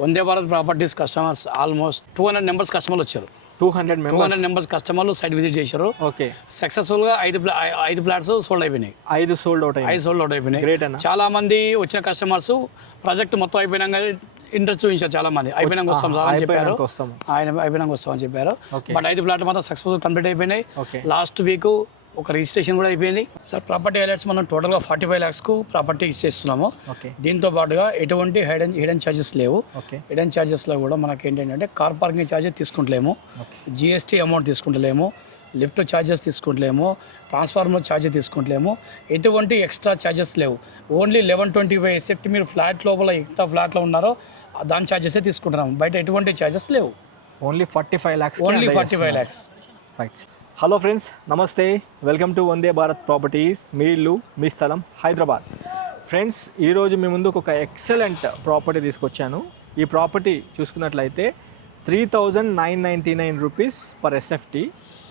వందే Bharat properties customers almost 200 members కస్టమర్లు వచ్చారు. 200 members కస్టమర్లు సైట్ విజిట్ చేశారు. ఓకే, సక్సెస్ఫుల్గా 5 ఫ్లాట్స్ సోల్డ్ అయిపోయినాయి. 5 సోల్డ్ అవుట్ అయిపోయినాయి. గ్రేట్ అన్న. చాలా మంది వచ్చిన కస్టమర్స్ ప్రాజెక్ట్ మొత్తం అయిపోయినాక ఇంట్రెస్ట్ చూపించారు. చాలా మంది అయిపోయినాక వస్తాం సార్ అని చెప్పారు. అయిపోయినాక వస్తామని చెప్పారు. బట్ 5 ఫ్లాట్లు మాత్రం సక్సెస్ఫుల్ కంప్లీట్ అయిపోయినాయి. లాస్ట్ వీక్ ఒక రిజిస్ట్రేషన్ కూడా అయిపోయింది. సార్ ప్రాపర్టీ హైలైట్స్ మనం టోటల్గా 45 lakhsకు ప్రాపర్టీ ఇచ్చేస్తున్నాము. దీంతో పాటుగా ఎటువంటి హిడెన్ ఛార్జెస్ లేవు. హిడెన్ ఛార్జెస్లో కూడా మనకి ఏంటంటే కార్ పార్కింగ్ ఛార్జెస్ తీసుకుంటలేము, జిఎస్టీ అమౌంట్ తీసుకుంటలేము, లిఫ్ట్ ఛార్జెస్ తీసుకుంటలేము, ట్రాన్స్ఫార్మర్ ఛార్జెస్ తీసుకుంటలేము. ఎటువంటి ఎక్స్ట్రా ఛార్జెస్ లేవు. ఓన్లీ 1125 ఎసెప్ట్ మీరు ఫ్లాట్ లోపల ఎంత ఫ్లాట్లో ఉన్నారో దాని ఛార్జెసే తీసుకుంటున్నాము. బయట ఎటువంటి ఛార్జెస్ లేవు. Only 45 lakhs. Only 45 lakhs. Right. Hello friends, నమస్తే. Welcome to Vande Bharat properties. మీ ఇల్లు మీ స్థలం హైదరాబాద్. ఫ్రెండ్స్, ఈరోజు మీ ముందుకు ఒక ఎక్సలెంట్ ప్రాపర్టీ తీసుకొచ్చాను. ఈ ప్రాపర్టీ చూసుకున్నట్లయితే 3999 rupees per SFT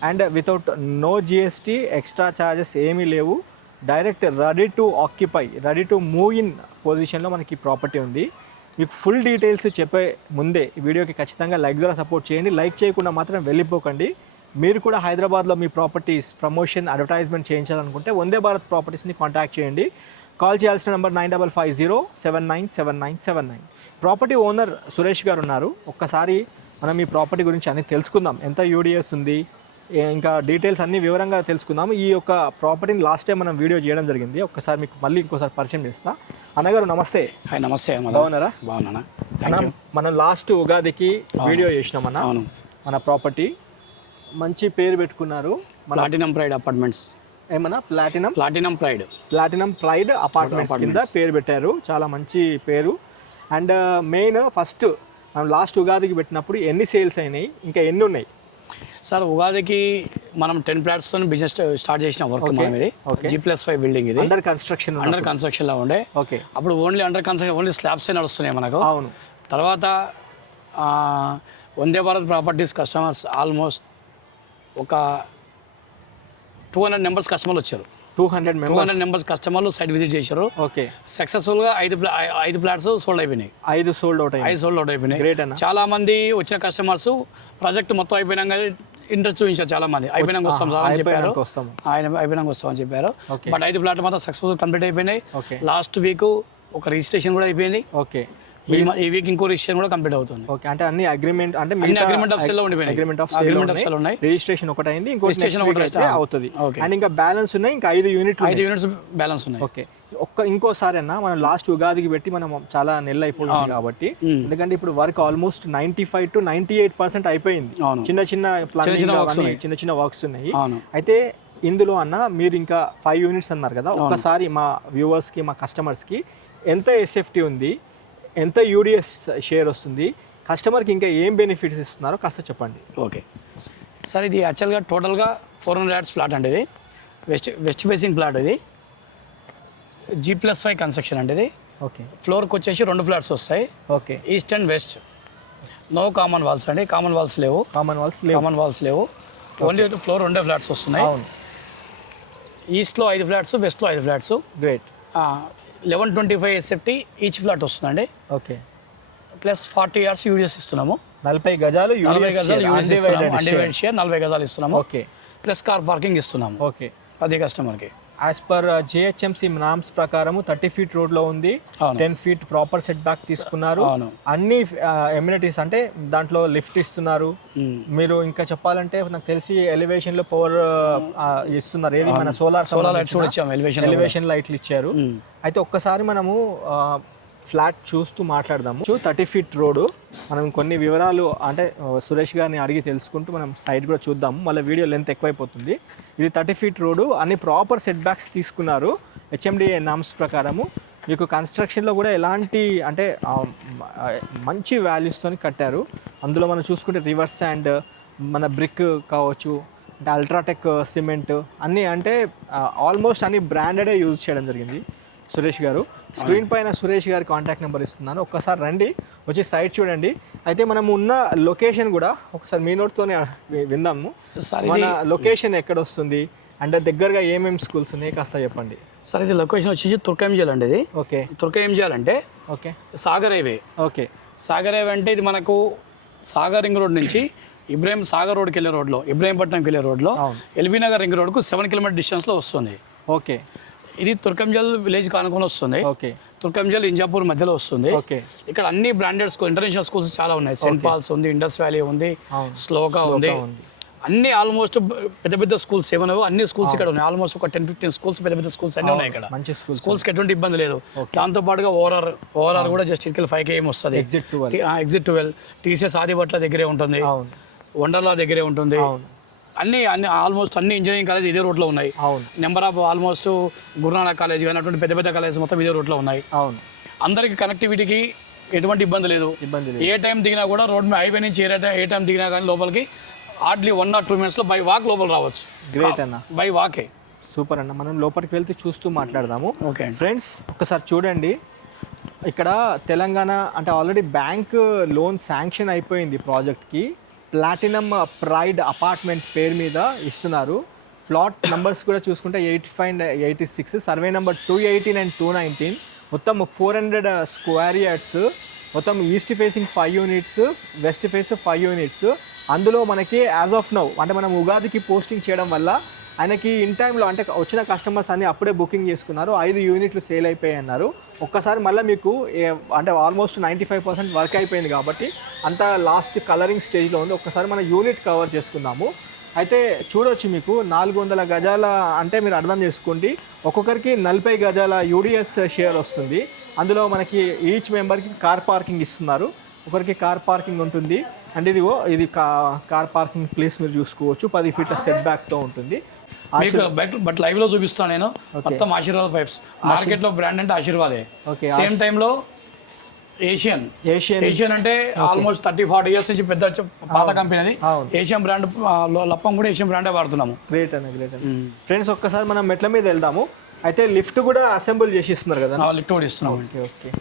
and without no GST, extra charges ఏమీ లేవు. Direct ready to occupy, ready to move in పొజిషన్లో మనకి ప్రాపర్టీ ఉంది. మీకు ఫుల్ డీటెయిల్స్ చెప్పే ముందే ఈ వీడియోకి ఖచ్చితంగా లైక్ ద్వారా సపోర్ట్ చేయండి. లైక్ చేయకుండా మాత్రం వెళ్ళిపోకండి. మీరు కూడా హైదరాబాద్లో మీ properties promotion advertisement చేయించాలనుకుంటే Vande Bharat ప్రాపర్టీస్ని contact చేయండి. కాల్ చేయాల్సిన నెంబర్ 9550799979. ప్రాపర్టీ ఓనర్ సురేష్ గారు ఉన్నారు. ఒక్కసారి మనం ఈ ప్రాపర్టీ గురించి అన్నీ తెలుసుకుందాం. ఎంత యూడిఎస్ ఉంది, ఇంకా డీటెయిల్స్ అన్నీ వివరంగా తెలుసుకుందాం. ఈ యొక్క ప్రాపర్టీని లాస్ట్ టైం మనం వీడియో చేయడం జరిగింది. ఒక్కసారి మీకు మళ్ళీ ఇంకోసారి పరిచయం చేస్తా. అన్నగారు నమస్తే. హాయ్, నమస్తే. బాగున్నారా? బాగున్నా. మనం లాస్ట్ ఉగాదికి వీడియో చేసినామన్నా. మన ప్రాపర్టీ మంచి పేరు పెట్టుకున్నారు. Platinum pride apartments. ఏమన్నా ప్లాటినం ప్రైడ్ అపార్ట్మెంట్స్ కింద పేరు పెట్టారు. చాలా మంచి పేరు. అండ్ మెయిన్ ఫస్ట్ మనం లాస్ట్ ఉగాదికి పెట్టినప్పుడు ఎన్ని సేల్స్ అయినాయి, ఇంకా ఎన్ని ఉన్నాయి సార్? ఉగాదికి మనం 10 ఫ్లాట్స్తో బిజినెస్ స్టార్ట్ చేసిన వర్క్ మనం. ఇది G+5 బిల్డింగ్. ఇది అండర్ కన్స్ట్రక్షన్లో ఉండే. ఓకే, అప్పుడు ఓన్లీ అండర్ కన్స్ట్రక్షన్, ఓన్లీ స్లాబ్సే నడుస్తున్నాయి మనకు. అవును. తర్వాత వందే భారత్ ప్రాపర్టీస్ కస్టమర్స్ ఆల్మోస్ట్ ఒక 200 మెంబర్స్ కస్టమర్లు వచ్చారు. 200 మెంబర్స్ కస్టమర్లు సైట్ విజిట్ చేశారు. ఓకే, సక్సెస్ఫుల్గా 5 ఫ్లాట్స్ సోల్డ్ అయిపోయినాయి. 5 సోల్డ్ అవుట్ అయిపోయినాయి. గ్రేట్ అన్న. చాలా మంది వచ్చిన కస్టమర్స్ ప్రాజెక్ట్ మొత్తం అయిపోయినాక ఇంట్రెస్ట్ చూపించారు. చాలా మంది అయిపోయినాక వస్తాం సార్ అని చెప్పారు. అయిపోయినాక వస్తామని చెప్పారు. బట్ 5 ఫ్లాట్లు మాత్రం సక్సెస్ఫుల్ కంప్లీట్ అయిపోయినాయి. లాస్ట్ వీక్ ఒక రిజిస్ట్రేషన్ కూడా అయిపోయింది. ఓకే, ఈ వీక్ ఇంకో రిజిస్ట్రేషన్ కూడా కంప్లీట్ అవుతుంది. ఓకే, అంటే అన్ని అగ్రిమెంట్ అంటే అగ్రిమెంట్ ఆఫ్ సేల్ లో ఉండిపోయినాయి. అగ్రిమెంట్ ఆఫ్ సేల్ ఉన్నాయి. రిజిస్ట్రేషన్ ఒకటి అయింది, ఇంకో రిజిస్ట్రేషన్ ఒకటి అవుతుంది. ఓకే, అండ్ ఇంకా బ్యాలెన్స్ ఉన్నాయి. ఇంకా 5 యూనిట్స్ బ్యాలెన్స్ ఉన్నాయి. ఓకే, ఇంకోసారి అన్న మనం లాస్ట్ ఉగాదికి పెట్టి మనం చాలా నెలలు అయిపోయింది కాబట్టి, ఎందుకంటే ఇప్పుడు వర్క్ ఆల్మోస్ట్ 95 to 98% అయిపోయింది. చిన్న చిన్న వర్క్స్ ఉన్నాయి. అయితే ఇందులో అన్న మీరు ఇంకా 5 యూనిట్స్ అన్నారు కదా, ఒక్కసారి మా వ్యూవర్స్ కి, మా కస్టమర్స్ కి ఎంత ఎస్ఎఫ్టీ ఉంది, ఎంత యూడిఎస్ షేర్ వస్తుంది, కస్టమర్కి ఇంకా ఏం బెనిఫిట్స్ ఇస్తున్నారో కాస్త చెప్పండి. ఓకే సార్, ఇది యాక్చువల్గా టోటల్గా 400 yards ఫ్లాట్ అండి. ఇది వెస్ట్ ఫేసింగ్ ఫ్లాట్. ఇది G+5 కన్స్ట్రక్షన్ అండి. ఇది ఓకే, ఫ్లోర్కి వచ్చేసి 2 ఫ్లాట్స్ వస్తాయి. Okay, east and west. No common walls అండి. కామన్ వాల్స్ లేవు. ఓన్లీ ఫ్లోర్ 2 ఫ్లాట్స్ వస్తున్నాయి. ఈస్ట్లో 5 ఫ్లాట్స్, వెస్ట్లో 5 flats. Great. 1125 SFT each flat వస్తుందండి. ఓకే, ప్లస్ 40 yards యూడిఎస్ ఇస్తున్నాము. 40 గజాలు అన్డివైడెడ్ షేర్ 40 గజాలు ఇస్తున్నాము. ఓకే, ప్లస్ కార్ పార్కింగ్ ఇస్తున్నాము. ఓకే, అది కస్టమర్కి. యాజ్ పర్ జిహెచ్ఎంసీ నామ్స్ ప్రకారం 30 feet రోడ్లో ఉంది. 10 feet ప్రాపర్ సెట్ బ్యాక్ తీసుకున్నారు. అన్ని ఎమ్యూనిటీస్ అంటే దాంట్లో లిఫ్ట్ ఇస్తున్నారు. మీరు ఇంకా చెప్పాలంటే నాకు తెలిసి ఎలివేషన్ లో పవర్ ఇస్తున్నారు. ఏది మన సోలార్ లైట్స్ కూడా ఇచ్చాము. ఎలివేషన్ లైట్లు ఇచ్చారు. అయితే ఒక్కసారి మనము ఫ్లాట్ చూస్తూ మాట్లాడదాము. 30 feet రోడ్డు. మనం కొన్ని వివరాలు అంటే సురేష్ గారిని అడిగి తెలుసుకుంటూ మనం సైడ్ కూడా చూద్దాము. మళ్ళీ వీడియో లెంత్ ఎక్కువైపోతుంది. ఇది 30 feet రోడ్డు. అన్ని ప్రాపర్ సెట్ బ్యాక్స్ తీసుకున్నారు హెచ్ఎండిఏ నామ్స్ ప్రకారము. మీకు కన్స్ట్రక్షన్లో కూడా ఎలాంటి అంటే మంచి వాల్యూస్తో కట్టారు. అందులో మనం చూసుకుంటే రివర్స్ అండ్ మన బ్రిక్ కావచ్చు, అంటే అల్ట్రాటెక్ సిమెంట్ అన్నీ, అంటే ఆల్మోస్ట్ అన్ని బ్రాండెడే యూజ్ చేయడం జరిగింది. సురేష్ గారు స్క్రీన్ పైన సురేష్ గారి కాంటాక్ట్ నెంబర్ ఇస్తున్నాను. ఒక్కసారి రండి, వచ్చి సైట్ చూడండి. అయితే మనం ఉన్న లొకేషన్ కూడా ఒకసారి మీ నోట్తోనే విందాము. మన లొకేషన్ ఎక్కడ వస్తుంది అంటే దగ్గరగా ఏమేమి స్కూల్స్ ఉన్నాయి కాస్త చెప్పండి. సార్ ఇది లొకేషన్ వచ్చేసి తుర్కయంజల్ అండి. ఇది ఓకే. తుర్కయంజల్ అంటే okay Sagar highway. Okay. Sagar highway అంటే ఇది మనకు సాగర్ రింగ్ రోడ్ నుంచి ఇబ్రాహిం సాగర్ రోడ్కి వెళ్ళే రోడ్లో, ఇబ్రాహీంపట్నంకి వెళ్ళే రోడ్లో ఎల్బీ నగర్ రింగ్ రోడ్కు 7 కిలోమీటర్ డిస్టెన్స్లో వస్తుంది. ఓకే. ఇది తుర్కంజల్ విలేజ్ కానుకొని వస్తుంది. ఓకే. తుర్కంజల్ ఇంజాపూర్ మధ్యలో వస్తుంది. ఓకే. ఇక్కడ అన్ని బ్రాండెడ్ స్కూల్, ఇంటర్నేషనల్ స్కూల్స్ చాలా ఉన్నాయి. సెయింట్ పాల్స్ ఉంది, ఇండస్ వ్యాలీ ఉంది, స్లోకా ఉంది. అన్ని ఆల్మోస్ట్ పెద్ద పెద్ద స్కూల్స్ ఏమన్నావో అన్ని స్కూల్స్ ఇక్కడ ఉన్నాయి. ఆల్మోస్ట్ ఒక 10-15 స్కూల్స్ పెద్ద పెద్ద స్కూల్స్ అన్నీ ఉన్నాయి ఇక్కడ. మంచి స్కూల్స్కి ఎటువంటి ఇబ్బంది లేదు. దాంతో పాటుగా ఓఆర్ఆర్ కూడా జస్ట్ ఇటుకల్ 5 km వస్తుంది. ఎగ్జిట్ 12 టీసీఎస్ ఆదిబట్ల దగ్గరే ఉంటుంది, వండర్లా దగ్గరే ఉంటుంది. అన్ని ఆల్మోస్ట్ అన్ని ఇంజనీరింగ్ కాలేజ్ ఇదే రోడ్లో ఉన్నాయి. Number of almost Guru Nanak college కానీ అటువంటి పెద్ద పెద్ద కాలేజ్ మొత్తం ఇదే రోడ్లో ఉన్నాయి. అందరికి కనెక్టివిటీకి ఎటువంటి ఇబ్బంది లేదు. ఏ టైం దిగినా కూడా రోడ్ మీద హైవే నుంచి ఏ టైం దిగినా కానీ లోపలికి hardly 1 or 2 minutes by walk లోపల రావచ్చు. గ్రేట్ అన్న, బై వాకే. సూపర్ అన్న. మనం లోపలికి వెళ్తే చూస్తూ మాట్లాడదాము. ఓకే ఫ్రెండ్స్, ఒకసారి చూడండి. ఇక్కడ తెలంగాణ అంటే ఆల్రెడీ బ్యాంక్ లోన్ శాంక్షన్ అయిపోయింది ప్రాజెక్ట్కి. ప్లాటినం ప్రైడ్ అపార్ట్మెంట్ పేరు మీద ఇస్తున్నారు. ప్లాట్ నెంబర్స్ కూడా చూసుకుంటే 85 and 86, సర్వే నెంబర్ 218 and 219, మొత్తం 400 square yards, మొత్తం east facing 5 units, west face 5 units. అందులో మనకి యాజ్ ఆఫ్ నౌ అంటే మనం ఉగాదికి పోస్టింగ్ చేయడం వల్ల ఆయనకి ఇన్ టైంలో అంటే వచ్చిన కస్టమర్స్ అన్ని అప్పుడే బుకింగ్ చేసుకున్నారు. 5 units సేల్ అయిపోయాయి అన్నారు. ఒక్కసారి మళ్ళీ మీకు అంటే ఆల్మోస్ట్ 95% వర్క్ అయిపోయింది కాబట్టి అంతా లాస్ట్ కలరింగ్ స్టేజ్లో ఉంది. ఒక్కసారి మన యూనిట్ కవర్ చేసుకుందాము. అయితే చూడొచ్చు, మీకు 400 గజాల అంటే మీరు అర్థం చేసుకోండి, ఒక్కొక్కరికి 40 గజాల యూడిఎస్ షేర్ వస్తుంది. అందులో మనకి ఈచ్ మెంబర్కి కార్ పార్కింగ్ ఇస్తున్నారు. ఒకరికి కార్ పార్కింగ్ ఉంటుంది. అండ్ ఇది కార్ పార్కింగ్ ప్లేస్ మీరు చూసుకోవచ్చు. 10 feet సెట్ బ్యాక్తో ఉంటుంది. బట్ లైవ్ లో చూపిస్తాను నేను మొత్తం ఆశీర్వాద్ పైప్స్. మార్కెట్ లో బ్రాండ్ అంటే ఆశీర్వాదే. సేమ్ టైంలో ఏషియన్ అంటే ఆల్మోస్ట్ 30-40 years నుంచి పెద్ద పాత కంపెనీ అది. ఏషియన్ బ్రాండ్ లప్పం కూడా ఏషియన్ బ్రాండే వాడుతున్నాము. గ్రేట్ అన్న. ఫ్రెండ్స్, ఒక్కసారి మనం మెట్ల మీద వెళ్దాము. అయితే లిఫ్ట్ కూడా అసెంబుల్ చేసి ఇస్తున్నారు కదా? లిఫ్ట్ కూడా ఇస్తున్నాము. ఓకే,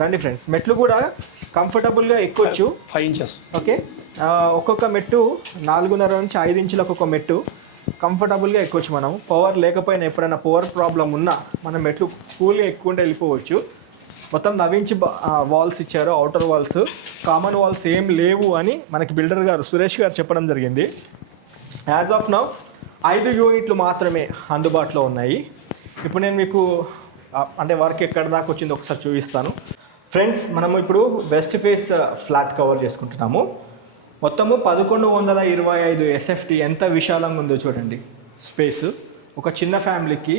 రండి ఫ్రెండ్స్. మెట్లు కూడా కంఫర్టబుల్గా ఎక్కొచ్చు. 5 inches. ఓకే. ఒక్కొక్క మెట్టు 4.5 నుంచి 5 inches ఒక్కొక్క మెట్టు కంఫర్టబుల్గా ఎక్కొచ్చు. మనం పవర్ లేకపోయినా ఎప్పుడైనా పవర్ ప్రాబ్లం ఉన్నా మనం మెట్లు కూల్గా ఎక్కుంటే వెళ్ళిపోవచ్చు. మొత్తం నవించి వాల్స్ ఇచ్చారు, అవుటర్ వాల్స్. కామన్ వాల్స్ ఏం లేవు అని మనకి బిల్డర్ గారు సురేష్ గారు చెప్పడం జరిగింది. యాజ్ ఆఫ్ నౌ 5 units మాత్రమే అందుబాటులో ఉన్నాయి. ఇప్పుడు నేను మీకు అంటే వర్క్ ఎక్కడ దాకా వచ్చిందో ఒకసారి చూపిస్తాను. ఫ్రెండ్స్, మనము ఇప్పుడు వెస్ట్ ఫేస్ ఫ్లాట్ కవర్ చేసుకుంటున్నాము. మొత్తము 1125 SFT. ఎంత విశాలంగా ఉందో చూడండి స్పేస్. ఒక చిన్న ఫ్యామిలీకి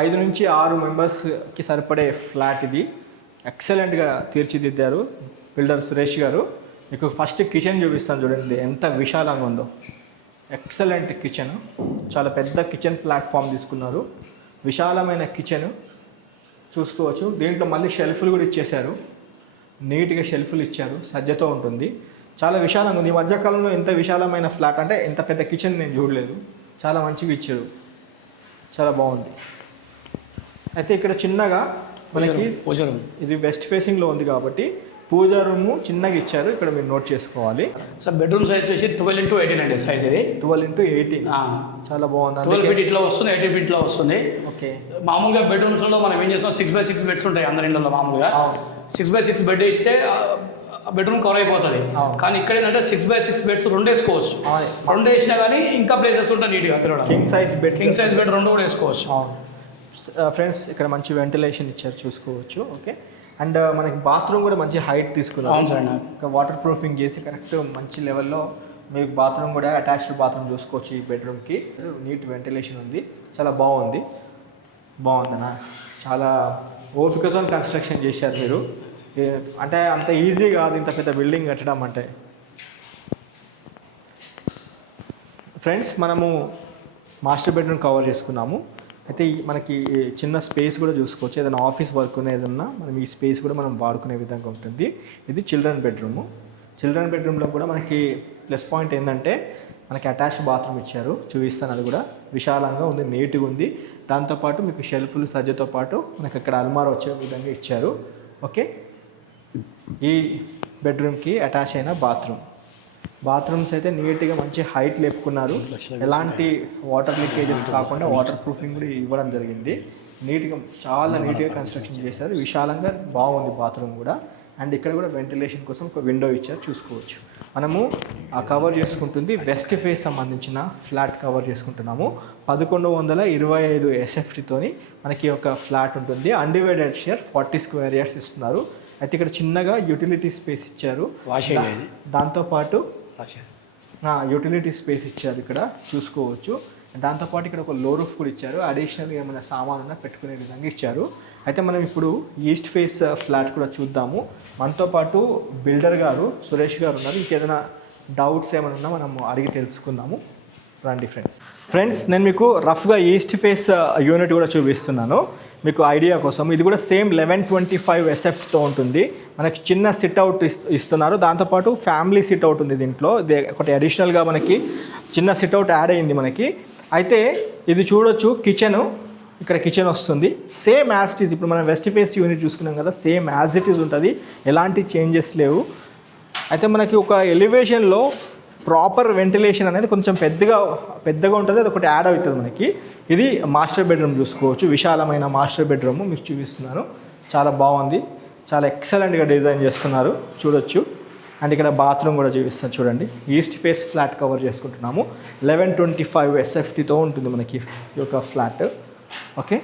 5 నుంచి 6 మెంబర్స్కి సరిపడే ఫ్లాట్ ఇది. ఎక్సలెంట్గా తీర్చిదిద్దారు బిల్డర్ సురేష్ గారు. మీకు ఫస్ట్ కిచెన్ చూపిస్తాను చూడండి ఎంత విశాలంగా ఉందో. ఎక్సలెంట్ కిచెన్, చాలా పెద్ద కిచెన్ ప్లాట్ఫామ్ తీసుకున్నారు. విశాలమైన కిచెన్ చూసుకోవచ్చు. దీంట్లో మళ్ళీ షెల్ఫ్లు కూడా ఇచ్చేశారు. నీట్గా షెల్ఫ్లు ఇచ్చారు, సజ్జతో ఉంటుంది. చాలా విశాలంగా ఉంది. ఈ మధ్యకాలంలో ఎంత విశాలమైన ఫ్లాట్ అంటే ఎంత పెద్ద కిచెన్ నేను చూడలేదు. చాలా మంచిగా ఇచ్చారు, చాలా బాగుంది. అయితే ఇక్కడ చిన్నగా మనకి పూజా రూమ్, ఇది వెస్ట్ ఫేసింగ్లో ఉంది కాబట్టి పూజా రూమ్ చిన్నగా ఇచ్చారు. ఇక్కడ మీరు నోట్ చేసుకోవాలి. సార్ బెడ్రూమ్ సైజ్ వచ్చేసి 12 into 18 అండి సైజ్. ఇది 12 into 18. చాలా బాగుంది. 12 feet ఇట్లా వస్తుంది, 18 feet లో వస్తుంది. ఓకే. మామూలుగా బెడ్రూమ్స్లో మనం ఏం చేస్తాం 6x6 బెడ్స్ ఉంటాయి అందరి ఇంట్లో. మామూలుగా 6x6 బెడ్ ఇస్తే బెడ్రూమ్ కవర్ అయిపోతుంది. కానీ ఇక్కడ ఏంటంటే 6x6 బెడ్స్ 2 వేసుకోవచ్చు. 2 వేసినా కానీ ఇంకా ప్లేసెస్ ఉంటాయి నీట్గా తిరగడం. కింగ్ సైజ్ బెడ్ 2 కూడా వేసుకోవచ్చు. ఫ్రెండ్స్, ఇక్కడ మంచి వెంటిలేషన్ ఇచ్చారు చూసుకోవచ్చు. ఓకే. అండ్ మనకి బాత్రూమ్ కూడా మంచి హైట్ తీసుకున్నాం. ఇంకా వాటర్ ప్రూఫింగ్ చేసి కరెక్ట్ మంచి లెవెల్లో మీకు బాత్రూమ్ కూడా అటాచ్డ్ బాత్రూమ్ చూసుకోవచ్చు. ఈ బెడ్రూమ్కి నీట్ వెంటిలేషన్ ఉంది. చాలా బాగుందన్న. చాలా ఓపికతో కన్స్ట్రక్షన్ చేశారు మీరు. అంటే అంత ఈజీ కాదు ఇంత పెద్ద బిల్డింగ్ కట్టడం అంటే. ఫ్రెండ్స్, మనము మాస్టర్ బెడ్రూమ్ కవర్ చేసుకున్నాము. అయితే మనకి చిన్న స్పేస్ కూడా చూసుకోవచ్చు. ఏదైనా ఆఫీస్ వర్క్ ఏదన్నా మనం ఈ స్పేస్ కూడా మనం వాడుకునే విధంగా ఉంటుంది. ఇది చిల్డ్రన్ బెడ్రూము. చిల్డ్రన్ బెడ్రూమ్లో కూడా మనకి ప్లస్ పాయింట్ ఏంటంటే మనకి అటాచ్డ్ బాత్రూమ్ ఇచ్చారు. చూపిస్తాను, అది కూడా విశాలంగా ఉంది, నీట్గా ఉంది. దాంతోపాటు మీకు షెల్ఫ్లు సజ్జతో పాటు మనకి అక్కడ అల్మార్ వచ్చే విధంగా ఇచ్చారు. ఓకే. ఈ బెడ్రూమ్కి అటాచ్ అయిన బాత్రూమ్. బాత్రూమ్స్ అయితే నీట్గా మంచి హైట్ లేపుకున్నారు, ఎలాంటి వాటర్ లీకేజెస్ కాకుండా వాటర్ ప్రూఫింగ్ కూడా ఇవ్వడం జరిగింది. నీట్గా చాలా నీట్గా కన్స్ట్రక్షన్ చేశారు, విశాలంగా బాగుంది బాత్రూమ్ కూడా. అండ్ ఇక్కడ కూడా వెంటిలేషన్ కోసం ఒక విండో ఇచ్చారు, చూసుకోవచ్చు. మనము ఆ కవర్ చేసుకుంటుంది వెస్ట్ ఫేస్ సంబంధించిన ఫ్లాట్ కవర్ చేసుకుంటున్నాము. 1125 SFTతోని మనకి ఒక ఫ్లాట్ ఉంటుంది. అన్డివైడెడ్ షేర్ 40 స్క్వేర్ యార్డ్స్ ఇస్తున్నారు. అయితే ఇక్కడ చిన్నగా యూటిలిటీ స్పేస్ ఇచ్చారు, దాంతోపాటు యూటిలిటీ స్పేస్ ఇచ్చారు, ఇక్కడ చూసుకోవచ్చు. దాంతోపాటు ఇక్కడ ఒక లో రూఫ్ కూడా ఇచ్చారు, అడిషనల్గా ఏమైనా సామాన్ ఉన్నా పెట్టుకునే విధంగా ఇచ్చారు. అయితే మనం ఇప్పుడు ఈస్ట్ ఫేస్ ఫ్లాట్ కూడా చూద్దాము. మనతో పాటు బిల్డర్ గారు సురేష్ గారు ఉన్నారు. ఇంకేదైనా డౌట్స్ ఏమైనా ఉన్నా మనము అడిగి తెలుసుకుందాము. రండి ఫ్రెండ్స్, నేను మీకు రఫ్గా ఈస్ట్ ఫేస్ యూనిట్ కూడా చూపిస్తున్నాను మీకు ఐడియా కోసం. ఇది కూడా సేమ్ 1125 SFతో ఉంటుంది. మనకి చిన్న సిట్అవుట్ ఇస్తున్నారు, దాంతోపాటు ఫ్యామిలీ సిట్అవుట్ ఉంది దీంట్లో. ఒకటి అడిషనల్గా మనకి చిన్న సిట్అవుట్ యాడ్ అయింది మనకి. అయితే ఇది చూడొచ్చు, ఇక్కడ కిచెన్ వస్తుంది. సేమ్ యాజ్ ఇట్ ఈజ్, ఇప్పుడు మనం వెస్ట్ ఫేస్ యూనిట్ చూసుకున్నాం కదా, సేమ్ యాజ్ ఇట్ ఈజ్ ఉంటుంది, ఎలాంటి చేంజెస్ లేవు. అయితే మనకి ఒక ఎలివేషన్లో ప్రాపర్ వెంటిలేషన్ అనేది కొంచెం పెద్దగా ఉంటుంది, అది ఒకటి యాడ్ అవుతుంది మనకి. ఇది మాస్టర్ బెడ్రూమ్ చూసుకోవచ్చు, విశాలమైన మాస్టర్ బెడ్రూమ్ మీకు చూపిస్తున్నాను. చాలా బాగుంది, చాలా ఎక్సలెంట్గా డిజైన్ చేస్తున్నారు, చూడొచ్చు. అండ్ ఇక్కడ బాత్రూమ్ కూడా చూపిస్తాను చూడండి. ఈస్ట్ ఫేస్ ఫ్లాట్ కవర్ చేసుకుంటున్నాము. 1125 SFTతో ఉంటుంది మనకి ఈ యొక్క ఫ్లాట్. ఓకే,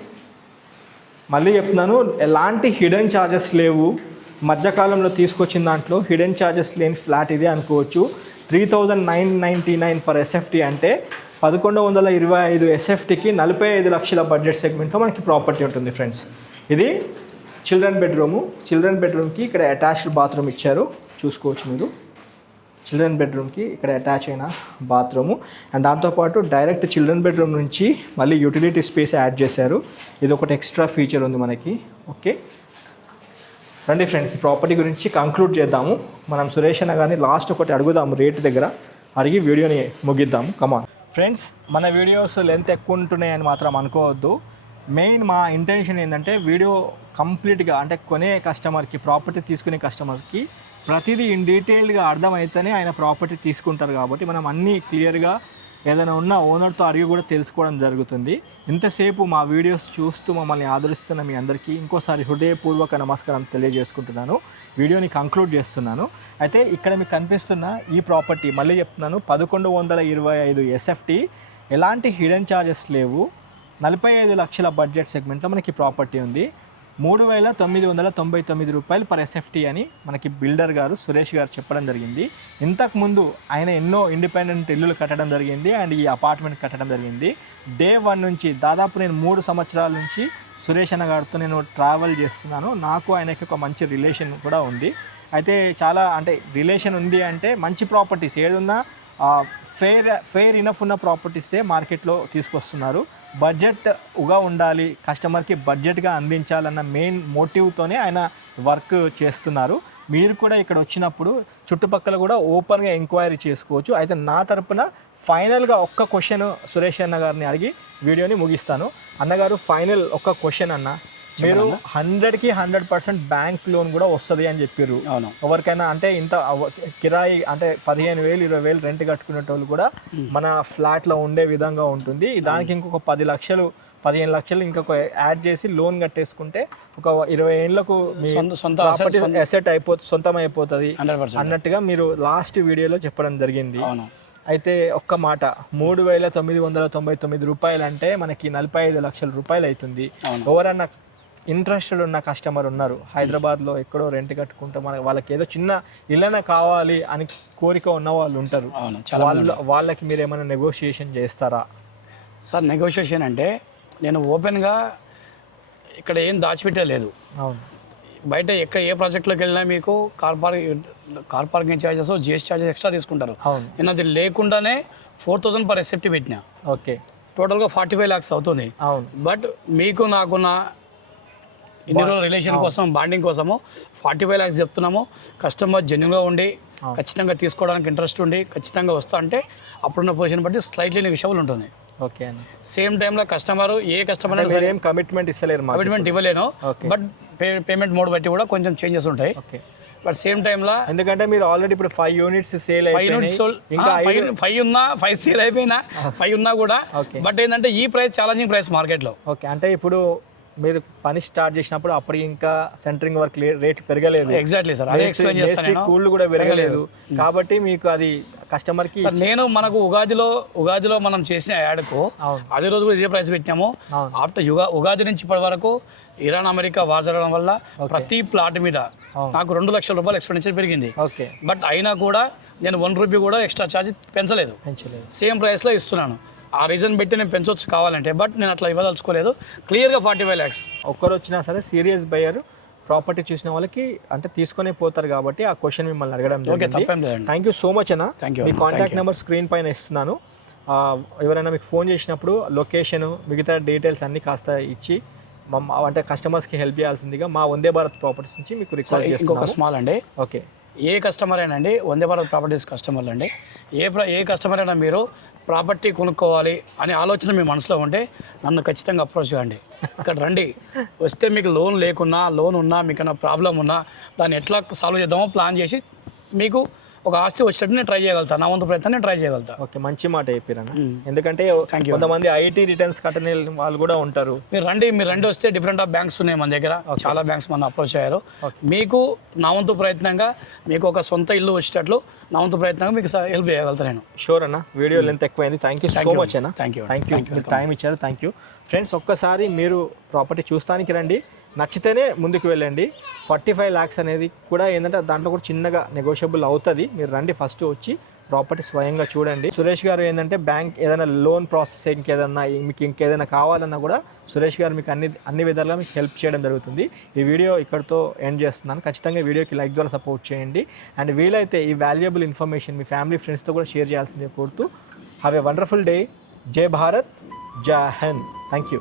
మళ్ళీ చెప్తున్నాను, ఎలాంటి హిడెన్ ఛార్జెస్ లేవు. మధ్యకాలంలో తీసుకొచ్చిన దాంట్లో హిడెన్ ఛార్జెస్ లేని ఫ్లాట్ ఇదే అనుకోవచ్చు. 3999 per SFT అంటే 1125 SFTకి 45 లక్షల బడ్జెట్ సెగ్మెంట్లో మనకి ప్రాపర్టీ ఉంటుంది ఫ్రెండ్స్. ఇది చిల్డ్రన్ బెడ్రూమ్కి ఇక్కడ అటాచ్డ్ బాత్రూమ్ ఇచ్చారు, చూసుకోవచ్చు మీరు. చిల్డ్రన్ బెడ్రూమ్కి ఇక్కడ అటాచ్ అయిన బాత్రూము. అండ్ దాంతోపాటు డైరెక్ట్ చిల్డ్రన్ బెడ్రూమ్ నుంచి మళ్ళీ యూటిలిటీ స్పేస్ యాడ్ చేశారు. ఇది ఒకటి ఎక్స్ట్రా ఫీచర్ ఉంది మనకి. ఓకే, రండి ఫ్రెండ్స్, ప్రాపర్టీ గురించి కంక్లూడ్ చేద్దాము. మనం సురేష్ అన్న గారిని లాస్ట్ ఒకటి అడుగుదాము, రేటు దగ్గర అడిగి వీడియోని ముగిద్దాము. కమాన్ ఫ్రెండ్స్, మన వీడియోస్ లెంత్ ఎక్కువ ఉంటున్నాయని మాత్రం అనుకోవద్దు. మెయిన్ మా ఇంటెన్షన్ ఏంటంటే వీడియో కంప్లీట్గా అంటే కొనే కస్టమర్కి, ప్రాపర్టీ తీసుకునే కస్టమర్కి ప్రతిదీ ఇన్ డీటెయిల్గా అర్థమైతేనే ఆయన ప్రాపర్టీ తీసుకుంటారు. కాబట్టి మనం అన్నీ క్లియర్గా ఏదైనా ఉన్న ఓనర్తో అడిగి కూడా తెలుసుకోవడం జరుగుతుంది. ఇంతసేపు మా వీడియోస్ చూస్తూ మమ్మల్ని ఆదరిస్తున్న మీ అందరికీ ఇంకోసారి హృదయపూర్వక నమస్కారం తెలియజేసుకుంటున్నాను. వీడియోని కంక్లూడ్ చేస్తున్నాను. అయితే ఇక్కడ మీకు కనిపిస్తున్న ఈ ప్రాపర్టీ మళ్ళీ చెప్తున్నాను, 1125 SFT, ఎలాంటి హిడెన్ ఛార్జెస్ లేవు, 45 లక్షల బడ్జెట్ సెగ్మెంట్లో మనకి ప్రాపర్టీ ఉంది. 3999 రూపాయలు per SFT అని మనకి బిల్డర్ గారు సురేష్ గారు చెప్పడం జరిగింది. ఇంతకుముందు ఆయన ఎన్నో ఇండిపెండెంట్ ఇల్లులు కట్టడం జరిగింది అండ్ ఈ అపార్ట్మెంట్ కట్టడం జరిగింది. డే 1 నుంచి దాదాపు నేను 3 సంవత్సరాల నుంచి సురేష్ అన్న గారితో నేను ట్రావెల్ చేస్తున్నాను. నాకు ఆయనకి ఒక మంచి రిలేషన్ కూడా ఉంది. అయితే చాలా అంటే రిలేషన్ ఉంది అంటే మంచి ప్రాపర్టీస్ ఏదున్నా ఫెయిర్ ఇనఫ్ ఉన్న ప్రాపర్టీసే మార్కెట్లో తీసుకొస్తున్నారు. బడ్జెట్గా ఉండాలి, కస్టమర్కి బడ్జెట్గా అందించాలన్న మెయిన్ మోటివ్తోనే ఆయన వర్క్ చేస్తున్నారు. మీరు కూడా ఇక్కడ వచ్చినప్పుడు చుట్టుపక్కల కూడా ఓపెన్గా ఎంక్వైరీ చేసుకోవచ్చు. అయితే నా తరపున ఫైనల్గా ఒక్క క్వశ్చన్ సురేష్ అన్న గారిని అడిగి వీడియోని ముగిస్తాను. అన్నగారు ఫైనల్ ఒక్క క్వశ్చన్ అన్న, మీరు 100కి 100% బ్యాంక్ లోన్ కూడా వస్తుంది అని చెప్పారు. ఎవరికైనా అంటే ఇంత కిరాయి అంటే 15,000 20,000 రెంట్ కట్టుకునేటోళ్ళు కూడా మన ఫ్లాట్లో ఉండే విధంగా ఉంటుంది. దానికి ఇంకొక 10 లక్షలు 15 లక్షలు ఇంకొక యాడ్ చేసి లోన్ కట్టేసుకుంటే ఒక 20 ఏళ్ళకు అసెట్ సొంతం అయిపోతుంది అన్నట్టుగా మీరు లాస్ట్ వీడియోలో చెప్పడం జరిగింది. అయితే ఒక్క మాట, 3,999 రూపాయలు అంటే మనకి 45 లక్షల రూపాయలు అవుతుంది. ఎవరన్నా ఇంట్రెస్టెడ్ ఉన్న కస్టమర్ ఉన్నారు, హైదరాబాద్లో ఎక్కడో రెంట్ కట్టుకుంటే వాళ్ళకి ఏదో చిన్న ఇళ్ళనే కావాలి అని కోరిక ఉన్న వాళ్ళు ఉంటారు. వాళ్ళకి మీరు ఏమైనా నెగోషియేషన్ చేస్తారా? సార్, నెగోషియేషన్ అంటే నేను ఓపెన్గా ఇక్కడ ఏం దాచిపెట్టలేదు. అవును, బయట ఏ ప్రాజెక్ట్లోకి వెళ్ళినా మీకు car parking charges, GST charges extra తీసుకుంటారు. నేను అది లేకుండానే 4,000 per SFT పెట్టినా. ఓకే, టోటల్గా 45 lakhs అవుతుంది. అవును, బట్ మీకు నాకున్న ఇన్ని రోజుల రిలేషన్ కోసం, బాండింగ్ కోసము 45 lakhs చెప్తున్నాము. కస్టమర్ జెన్యున్గా ఉండి ఖచ్చితంగా తీసుకోవడానికి ఇంట్రెస్ట్ ఉండి ఖచ్చితంగా వస్తా అంటే అప్పుడున్న పొజిషన్ బట్టి స్లైట్లీ నెగోషియబుల్ ఉంటుంది. ఓకే అండి. సేమ్ టైంలో కస్టమర్ కస్టమర్ ఏం కమిట్మెంట్ ఇస్తలేరు, కమిట్మెంట్ ఇవ్వలేను. బట్ పేమెంట్ మోడ్ బట్టి కూడా కొంచెం చేంజెస్ ఉంటాయి. ఓకే, బట్ సేమ్ టైంలో ఎందుకంటే మీరు ఆల్రెడీ ఇప్పుడు 5 యూనిట్స్ సేల్ 5 యూనిట్స్ ఇంకా 5 ఉన్నా 5 సేల్ అయిపోయినా 5 ఉన్నా కూడా బట్ ఏంటంటే ఈ ప్రైస్ ఛాలెంజింగ్ ప్రైస్ మార్కెట్లో. ఓకే, అంటే ఇప్పుడు మీరు పని స్టార్ట్ చేసినప్పుడు అప్పటికి ఇంకా సెంటరింగ్ వర్క్ రేట్ పెరగలేదు. ఎగ్జాక్ట్లీ సార్, అదే ఎక్స్ప్లెయిన్ చేస్తాను. కూల్డ్ కూడా పెరగలేదు కాబట్టి మీకు అది కస్టమర్కి. సార్ నేను మనకు ఉగాదిలో మనం చేసిన యాడ్కు అదే రోజు కూడా ఇదే ప్రైస్ పెట్టినాము. ఆఫ్టర్ ఉగాది నుంచి ఇప్పటి వరకు ఇరాన్ అమెరికా వార్ జరగడం వల్ల ప్రతి ప్లాట్ మీద నాకు 2 లక్షల రూపాయలు ఎక్స్పెండిచర్ పెరిగింది. ఓకే, బట్ అయినా కూడా నేను 1 రూపీ కూడా ఎక్స్ట్రా ఛార్జ్ పెంచలేదు, సేమ్ ప్రైస్లో ఇస్తున్నాను. ఆ రీజన్ పెట్టి నేను పెంచవచ్చు కావాలంటే, బట్ నేను అట్లా ఇవ్వదలుచుకోలేదు. క్లియర్గా 45 lakhs. ఒక్కరు వచ్చినా సరే సీరియస్ బయర్ ప్రాపర్టీ చూసిన వాళ్ళకి అంటే తీసుకునే పోతారు కాబట్టి ఆ క్వశ్చన్ మిమ్మల్ని అడగడం జరిగింది. థ్యాంక్ యూ సో మచ్ అన్న. మీ కాంటాక్ట్ నెంబర్ స్క్రీన్ పైన ఇస్తున్నాను. ఎవరైనా మీకు ఫోన్ చేసినప్పుడు లొకేషన్ మిగతా డీటెయిల్స్ అన్నీ కాస్త ఇచ్చి అంటే కస్టమర్స్కి హెల్ప్ చేయాల్సిందిగా మా వందే భారత్ ప్రాపర్టీస్ నుంచి మీకు రిక్వెస్ట్ చేస్తున్నాను. ఇంకొక స్మాల్ అండి. ఓకే, ఏ కస్టమర్ అయినా అండి, వందే భారత్ ప్రాపర్టీస్ కస్టమర్లు అండి, ఏ కస్టమర్ అయినా మీరు ప్రాపర్టీ కొనుక్కోవాలి అనే ఆలోచన మీ మనసులో ఉంటే నన్ను ఖచ్చితంగా అప్రోచ్ చేయండి. ఇక్కడ రండి, వస్తే మీకు లోన్ లేకున్నా, లోన్ ఉన్నా, మీకన్నా ప్రాబ్లం ఉన్నా దాన్ని ఎట్లా సాల్వ్ చేద్దామో ప్లాన్ చేసి మీకు ఒక ఆస్తి వచ్చేటట్టు నేను ట్రై చేయగలుగుతా, నా వంతు ప్రయత్నం నేను ట్రై చేయగలుగుతా. ఓకే, మంచి మాట చెప్పారన్న. ఎందుకంటే కొంతమంది ఐటీ రిటర్న్స్ కట్టని వాళ్ళు కూడా ఉంటారు. మీరు రండి వస్తే డిఫరెంట్ ఆఫ్ బ్యాంక్స్ ఉన్నాయి మన దగ్గర, చాలా బ్యాంక్స్ మన అప్రోచ్ అయ్యారు. మీకు నా వంతు ప్రయత్నంగా మీకు ఒక సొంత ఇల్లు వచ్చేటట్లు నా వంతు ప్రయత్నంగా మీకు హెల్ప్ చేయగలుగుతా నేను. షూర్ అన్న, వీడియో లెంత్ ఎక్కువైంది. థ్యాంక్ యూ సో మచ్ అన్న. థ్యాంక్ యూ, మీరు టైం ఇచ్చారు. Thank you friends. ఒక్కసారి మీరు ప్రాపర్టీ చూస్తానికి రండి, నచ్చితేనే ముందుకు వెళ్ళండి. 45 lakhs అనేది కూడా ఏంటంటే దాంట్లో కూడా చిన్నగా నెగోషియబుల్ అవుతుంది. మీరు రండి, ఫస్ట్ వచ్చి ప్రాపర్టీ స్వయంగా చూడండి. సురేష్ గారు ఏంటంటే బ్యాంక్ ఏదైనా లోన్ ప్రాసెస్ మీకు ఇంకేదైనా కావాలన్నా కూడా సురేష్ గారు మీకు అన్ని విధాలుగా మీకు హెల్ప్ చేయడం జరుగుతుంది. ఈ వీడియో ఇక్కడితో ఎండ్ చేస్తున్నాను. ఖచ్చితంగా వీడియోకి లైక్ ద్వారా సపోర్ట్ చేయండి. అండ్ వీలైతే ఈ వాల్యుయబుల్ ఇన్ఫర్మేషన్ మీ ఫ్యామిలీ ఫ్రెండ్స్తో కూడా షేర్ చేయాల్సిందే కోరుతూ హ్యావ్ ఏ వండర్ఫుల్ డే. జై భారత్, జై హింద్. Thank you.